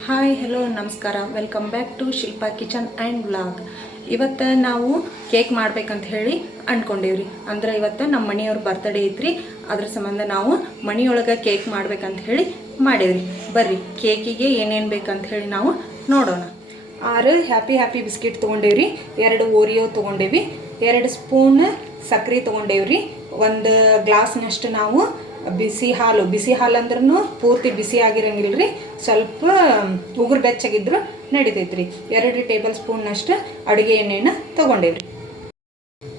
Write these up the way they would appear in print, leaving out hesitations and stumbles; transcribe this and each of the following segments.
Hi hello ನಮಸ್ಕಾರ welcome back to Shilpa kitchen and vlog. ಇವತ್ತು ನಾವು ಕೇಕ್ ಮಾಡ್ಬೇಕಂತ ಹೇಳಿ ಅಂದ್ಕೊಂಡೇವ್ರಿ. ಅಂದ್ರೆ ಇವತ್ತು ನಮ್ಮ ಮನೆಯವ್ರ ಬರ್ತ್ಡೇ ಐತ್ರಿ. ಅದ್ರ ಸಂಬಂಧ ನಾವು ಮನೆಯೊಳಗೆ ಕೇಕ್ ಮಾಡ್ಬೇಕಂತ ಹೇಳಿ ಮಾಡೇವ್ರಿ. ಬರ್ರಿ ಕೇಕಿಗೆ ಏನೇನು ಬೇಕಂತ ಹೇಳಿ ನಾವು ನೋಡೋಣ. 6 ಹ್ಯಾಪಿ ಬಿಸ್ಕಿಟ್ ತೊಗೊಂಡೇವ್ರಿ, 2 ಓರಿಯೋ ತೊಗೊಂಡೇವಿ, 2 ಸ್ಪೂನ್ ಸಕ್ಕರೆ ತೊಗೊಂಡೇವ್ರಿ, 1 ಗ್ಲಾಸ್ನಷ್ಟು ನಾವು ಬಿಸಿ ಹಾಲು ಅಂದ್ರೂ ಪೂರ್ತಿ ಬಿಸಿ ಆಗಿರಂಗಿಲ್ಲ, ಸ್ವಲ್ಪ ಉಗುರು ಬೆಚ್ಚಗಿದ್ರು ನಡಿತೈತ್ರಿ. 2 ಟೇಬಲ್ ಸ್ಪೂನ್ನಷ್ಟು ಅಡುಗೆ ಎಣ್ಣೆನ ತೊಗೊಂಡೇವ್ರಿ,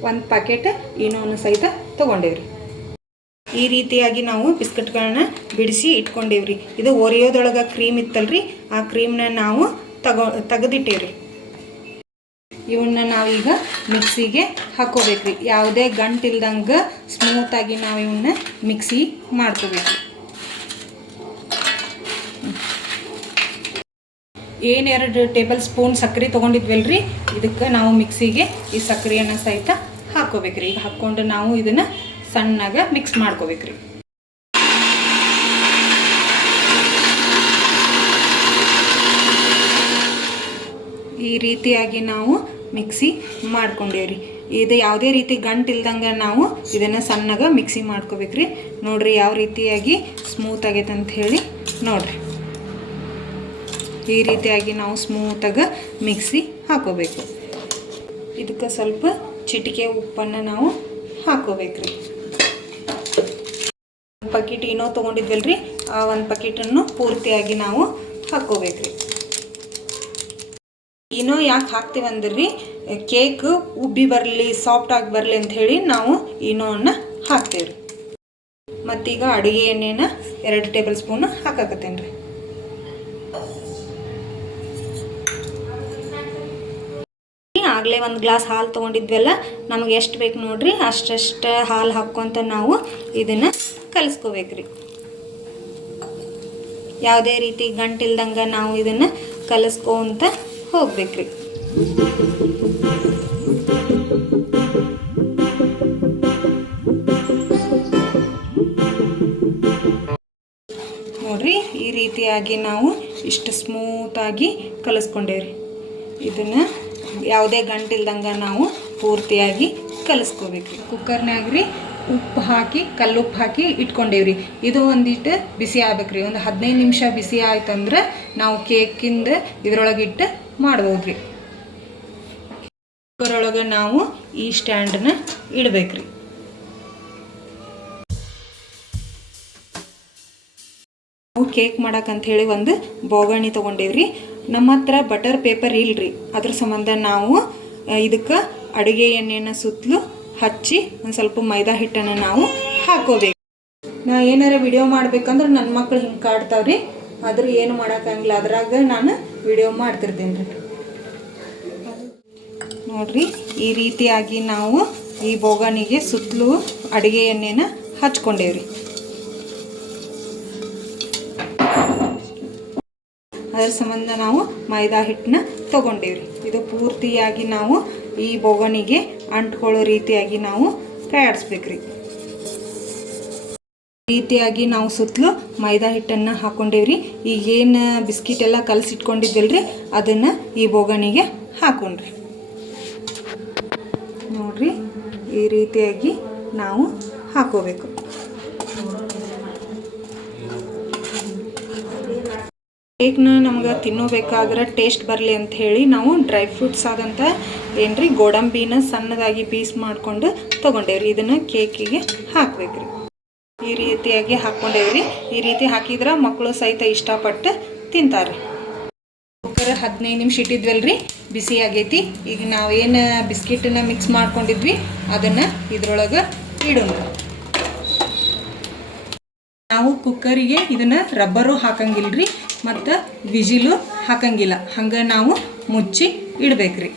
1 ಪ್ಯಾಕೆಟ್ ಇನ್ನೊಂದು ಸಹಿತ ತೊಗೊಂಡೇವ್ರಿ. ಈ ರೀತಿಯಾಗಿ ನಾವು ಬಿಸ್ಕೆಟ್ಗಳನ್ನ ಬಿಡಿಸಿ ಇಟ್ಕೊಂಡೇವ್ರಿ. ಇದು ಓರಿಯೋದೊಳಗೆ ಕ್ರೀಮ್ ಇತ್ತಲ್ರಿ, ಆ ಕ್ರೀಮ್ನ ನಾವು ತೆಗೆದಿಟ್ಟೇವ್ರಿ. ಇವನ್ನ ನಾವೀಗ ಮಿಕ್ಸಿಗೆ ಹಾಕೋಬೇಕ್ರಿ. ಯಾವುದೇ ಗಂಟಿಲ್ದಂಗೆ ಸ್ಮೂತಾಗಿ ನಾವು ಇವನ್ನ ಮಿಕ್ಸಿ ಮಾಡ್ಕೋಬೇಕ್ರಿ. ಏನು 2 ಟೇಬಲ್ ಸ್ಪೂನ್ ಸಕ್ಕರೆ ತೊಗೊಂಡಿದ್ವಲ್ರಿ, ಇದಕ್ಕೆ ನಾವು ಮಿಕ್ಸಿಗೆ ಈ ಸಕ್ಕರೆಯನ್ನು ಸಹಿತ ಹಾಕೋಬೇಕ್ರಿ. ಈಗ ಹಾಕ್ಕೊಂಡು ನಾವು ಇದನ್ನು ಸಣ್ಣಗೆ ಮಿಕ್ಸ್ ಮಾಡ್ಕೋಬೇಕ್ರಿ. ಈ ರೀತಿಯಾಗಿ ನಾವು ಮಿಕ್ಸಿ ಮಾಡ್ಕೊಂಡೇವ್ರಿ. ಇದು ಯಾವುದೇ ರೀತಿ ಗಂಟಿಲ್ದಂಗೆ ನಾವು ಇದನ್ನು ಸಣ್ಣಗೆ ಮಿಕ್ಸಿ ಮಾಡ್ಕೋಬೇಕ್ರಿ. ನೋಡ್ರಿ ಯಾವ ರೀತಿಯಾಗಿ ಸ್ಮೂತ್ ಆಗೈತೆ ಅಂತ ಹೇಳಿ ನೋಡ್ರಿ. ಈ ರೀತಿಯಾಗಿ ನಾವು ಸ್ಮೂತಾಗಿ ಮಿಕ್ಸಿ ಹಾಕೋಬೇಕು. ಇದಕ್ಕೆ ಸ್ವಲ್ಪ ಚಿಟಿಕೆ ಉಪ್ಪನ್ನು ನಾವು ಹಾಕೋಬೇಕ್ರಿ. 1 ಪ್ಯಾಕೆಟ್ ಏನೋ ತೊಗೊಂಡಿದ್ವಲ್ರಿ, ಆ 1 ಪ್ಯಾಕೆಟನ್ನು ಪೂರ್ತಿಯಾಗಿ ನಾವು ಹಾಕೋಬೇಕ್ರಿ. ಏನೋ ಯಾಕೆ ಹಾಕ್ತೀವಿ ಅಂದ್ರಿ, ಕೇಕ್ ಉಬ್ಬಿ ಬರಲಿ, ಸಾಫ್ಟಾಗಿ ಬರಲಿ ಅಂತ ಹೇಳಿ ನಾವು ಏನೋವನ್ನು ಹಾಕ್ತೇವೆ ರೀ. ಮತ್ತೀಗ ಅಡುಗೆ ಎಣ್ಣೆನ 2 ಟೇಬಲ್ ಸ್ಪೂನ್ ಹಾಕಾಕತ್ತೇನೆ ರೀ. ಆಗಲೇ 1 ಗ್ಲಾಸ್ ಹಾಲು ತೊಗೊಂಡಿದ್ವಲ್ಲ, ನಮಗೆ ಎಷ್ಟು ಬೇಕು ನೋಡ್ರಿ ಅಷ್ಟು ಹಾಲು ಹಾಕ್ಕೊಂತ ನಾವು ಇದನ್ನು ಕಲಿಸ್ಕೋಬೇಕ್ರಿ. ಯಾವುದೇ ರೀತಿ ಗಂಟಿಲ್ದಂಗೆ ನಾವು ಇದನ್ನು ಕಲಿಸ್ಕೊಂತ ಹೋಗ್ಬೇಕ್ರಿ. ನೋಡ್ರಿ ಈ ರೀತಿಯಾಗಿ ನಾವು ಇಷ್ಟು ಸ್ಮೂತಾಗಿ ಕಲಿಸ್ಕೊಂಡೇವ್ರಿ. ಇದನ್ನು ಯಾವುದೇ ಗಂಟಿಲ್ದಂಗೆ ನಾವು ಪೂರ್ತಿಯಾಗಿ ಕಲಿಸ್ಕೋಬೇಕ್ರಿ. ಕುಕ್ಕರ್ನಾಗ್ರಿ ಉಪ್ಪು ಹಾಕಿ ಕಲ್ಲುಪ್ಪು ಹಾಕಿ ಇಟ್ಕೊಂಡೇವ್ರಿ. ಇದು ಒಂದಿಟ್ಟು ಬಿಸಿ ಆಗ್ಬೇಕ್ರಿ. ಒಂದು 15 ನಿಮಿಷ ಬಿಸಿ ಆಯ್ತಂದ್ರೆ ನಾವು ಕೇಕಿಂದ ಇದ್ರೊಳಗೆ ಇಟ್ಟು ಮಾಡ್ಬೋದ್ರಿ. ಕುಕ್ಕರೊಳಗೆ ನಾವು ಈ ಸ್ಟ್ಯಾಂಡನ್ನ ಇಡಬೇಕ್ರಿ. ನಾವು ಕೇಕ್ ಮಾಡಕ್ಕಂತ ಹೇಳಿ ಒಂದು ಬೋಗಣಿ ತೊಗೊಂಡೇವ್ರಿ. ನಮ್ಮ ಹತ್ರ ಬಟರ್ ಪೇಪರ್ ಇಲ್ರಿ, ಅದ್ರ ಸಂಬಂಧ ನಾವು ಇದಕ್ಕೆ ಅಡುಗೆ ಎಣ್ಣೆನ ಸುತ್ತಲೂ ಹಚ್ಚಿ ಒಂದು ಸ್ವಲ್ಪ ಮೈದಾ ಹಿಟ್ಟನ್ನು ನಾವು ಹಾಕೋಬೇಕು. ನಾ ಏನಾರ ವಿಡಿಯೋ ಮಾಡ್ಬೇಕಂದ್ರೆ ನನ್ನ ಮಕ್ಳು ಹಿಂಗೆ ಕಾಡ್ತಾವ್ರಿ, ಆದ್ರೆ ಏನು ಮಾಡೋಕ್ಕಾಗಿಲ್ಲ. ಅದ್ರಾಗ ನಾನು ವಿಡಿಯೋ ಮಾಡ್ತಿರ್ತೇನೆ ರೀ. ನೋಡ್ರಿ ಈ ರೀತಿಯಾಗಿ ನಾವು ಈ ಬೋಗಣಿಗೆ ಸುತ್ತಲೂ ಅಡುಗೆ ಎಣ್ಣೆನ ಹಚ್ಕೊಂಡೇವ್ರಿ. ಅದರ ಸಂಬಂಧ ನಾವು ಮೈದಾ ಹಿಟ್ಟನ್ನ ತೊಗೊಂಡೇವ್ರಿ. ಇದು ಪೂರ್ತಿಯಾಗಿ ನಾವು ಈ ಬೋಗಣಿಗೆ ಅಂಟ್ಕೊಳ್ಳೋ ರೀತಿಯಾಗಿ ನಾವು ಕೈಯಾಡಿಸ್ಬೇಕ್ರಿ. ರೀತಿಯಾಗಿ ನಾವು ಸುತ್ತಲೂ ಮೈದಾ ಹಿಟ್ಟನ್ನು ಹಾಕ್ಕೊಂಡೇವ್ರಿ. ಈಗೇನು ಬಿಸ್ಕಿಟ್ ಎಲ್ಲ ಕಲಸಿಟ್ಕೊಂಡಿದ್ವಲ್ರಿ, ಅದನ್ನು ಈ ಬೋಗಣಿಗೆ ಹಾಕೊಂಡ್ರಿ. ನೋಡ್ರಿ ಈ ರೀತಿಯಾಗಿ ನಾವು ಹಾಕೋಬೇಕು. ಕೇಕ್ನ ನಮ್ಗೆ ತಿನ್ನೋಬೇಕಾದ್ರೆ ಟೇಸ್ಟ್ ಬರಲಿ ಅಂತ ಹೇಳಿ ನಾವು ಡ್ರೈ ಫ್ರೂಟ್ಸ್ ಆದಂಥ ಏನ್ರಿ ಗೋಡಂಬಿನ ಸಣ್ಣದಾಗಿ ಪೀಸ್ ಮಾಡಿಕೊಂಡು ತೊಗೊಂಡೇವ್ರಿ. ಇದನ್ನು ಕೇಕಿಗೆ ಹಾಕ್ಬೇಕ್ರಿ. ಈ ರೀತಿಯಾಗಿ ಹಾಕ್ಕೊಂಡೇವ್ರಿ. ಈ ರೀತಿ ಹಾಕಿದ್ರೆ ಮಕ್ಕಳು ಸಹಿತ ಇಷ್ಟಪಟ್ಟು ತಿಂತಾರೆ. ಕುಕ್ಕರ್ 15 ನಿಮಿಷ ಇಟ್ಟಿದ್ವಲ್ರಿ, ಬಿಸಿ ಆಗೈತಿ. ಈಗ ನಾವೇನು ಬಿಸ್ಕಿಟನ್ನ ಮಿಕ್ಸ್ ಮಾಡ್ಕೊಂಡಿದ್ವಿ ಅದನ್ನು ಇದ್ರೊಳಗೆ ಇಡೋಣ. ನಾವು ಕುಕ್ಕರಿಗೆ ಇದನ್ನು ರಬ್ಬರು ಹಾಕಂಗಿಲ್ರಿ ಮತ್ತು ವಿಜಿಲು ಹಾಕಂಗಿಲ್ಲ, ಹಂಗೆ ನಾವು ಮುಚ್ಚಿ ಇಡಬೇಕ್ರಿ.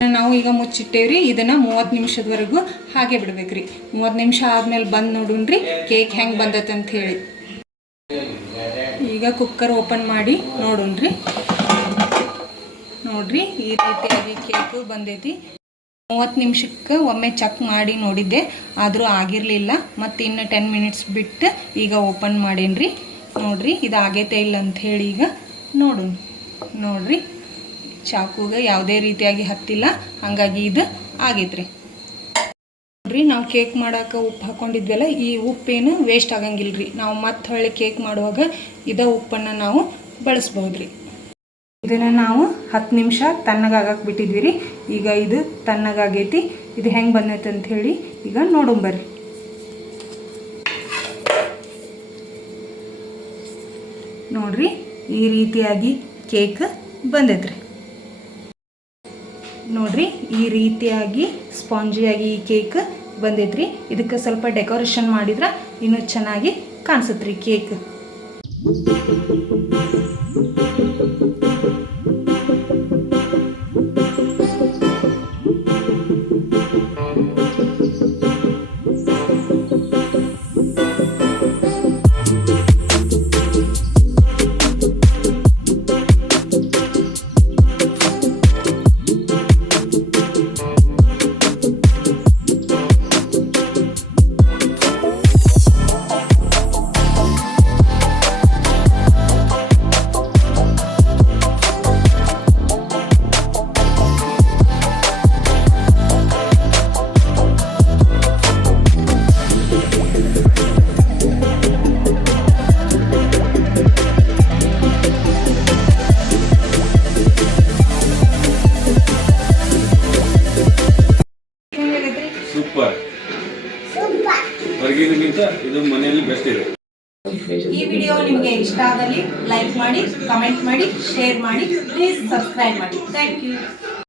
ನಾವು ಈಗ ಮುಚ್ಚಿಟ್ಟೇವ್ರಿ. ಇದನ್ನು 30 ನಿಮಿಷದವರೆಗೂ ಹಾಗೆ ಬಿಡ್ಬೇಕ್ರಿ. 30 ನಿಮಿಷ ಆದಮೇಲೆ ಬಂದು ನೋಡೋಣ್ರಿ ಕೇಕ್ ಹೆಂಗೆ ಬಂದೈತೆ ಅಂತ ಹೇಳಿ. ಈಗ ಕುಕ್ಕರ್ ಓಪನ್ ಮಾಡಿ ನೋಡೋಣ್ರಿ. ನೋಡ್ರಿ ಈ ರೀತಿಯಾಗಿ ಕೇಕು ಬಂದೈತಿ. 30 ನಿಮಿಷಕ್ಕೆ ಒಮ್ಮೆ ಚೆಕ್ ಮಾಡಿ ನೋಡಿದ್ದೆ, ಆದರೂ ಆಗಿರಲಿಲ್ಲ. ಮತ್ತು ಇನ್ನು 10 ಮಿನಿಟ್ಸ್ ಬಿಟ್ಟು ಈಗ ಓಪನ್ ಮಾಡೇನ್ರಿ. ನೋಡ್ರಿ ಇದು ಆಗೈತೆ ಇಲ್ಲ ಅಂತ ಹೇಳಿ ಈಗ ನೋಡೋಣ. ನೋಡ್ರಿ ಚಾಕುಗೆ ಯಾವುದೇ ರೀತಿಯಾಗಿ ಹತ್ತಿಲ್ಲ, ಹಾಗಾಗಿ ಇದು ಆಗೈತ್ರಿ. ನೋಡ್ರಿ ನಾವು ಕೇಕ್ ಮಾಡೋಕೆ ಉಪ್ಪು ಹಾಕ್ಕೊಂಡಿದ್ವಲ್ಲ, ಈ ಉಪ್ಪೇನು ವೇಸ್ಟ್ ಆಗಂಗಿಲ್ಲ ರೀ. ನಾವು ಮತ್ತೆ ಹೊಳ್ಳಿ ಕೇಕ್ ಮಾಡುವಾಗ ಇದೇ ಉಪ್ಪನ್ನು ನಾವು ಬಳಸ್ಬೋದ್ರಿ. ಇದನ್ನು ನಾವು 10 ನಿಮಿಷ ತಣ್ಣಗಾಗಕ್ಕೆ ಬಿಟ್ಟಿದ್ವಿ ರೀ. ಈಗ ಇದು ತಣ್ಣಗಾಗೈತಿ. ಇದು ಹೆಂಗೆ ಬಂದೈತೆ ಅಂತ ಹೇಳಿ ಈಗ ನೋಡೋಣ ಬರ್ರಿ. ನೋಡ್ರಿ ಈ ರೀತಿಯಾಗಿ ಕೇಕ್ ಬಂದೈತ್ರಿ. ನೋಡ್ರಿ ಈ ರೀತಿಯಾಗಿ ಸ್ಪಾಂಜಿಯಾಗಿ ಈ ಕೇಕ್ ಬಂದೈತ್ರಿ. ಇದಕ್ಕೆ ಸ್ವಲ್ಪ ಡೆಕೋರೇಷನ್ ಮಾಡಿದ್ರೆ ಇನ್ನೂ ಚೆನ್ನಾಗಿ ಕಾಣಿಸುತ್ತೆ ಕೇಕ್. ಸೂಪರ್. ಹೊರಗಿನಗಿಂತ ಇದು ಮನೆಯಲ್ಲಿ ಬೆಸ್ಟ್ ಇದೆ. ಈ ವಿಡಿಯೋ ನಿಮಗೆ ಇಷ್ಟ ಆದಲ್ಲಿ ಲೈಕ್ ಮಾಡಿ, ಕಮೆಂಟ್ ಮಾಡಿ, ಶೇರ್ ಮಾಡಿ, ಪ್ಲೀಸ್ ಸಬ್ಸ್ಕ್ರೈಬ್ ಮಾಡಿ. Thank you.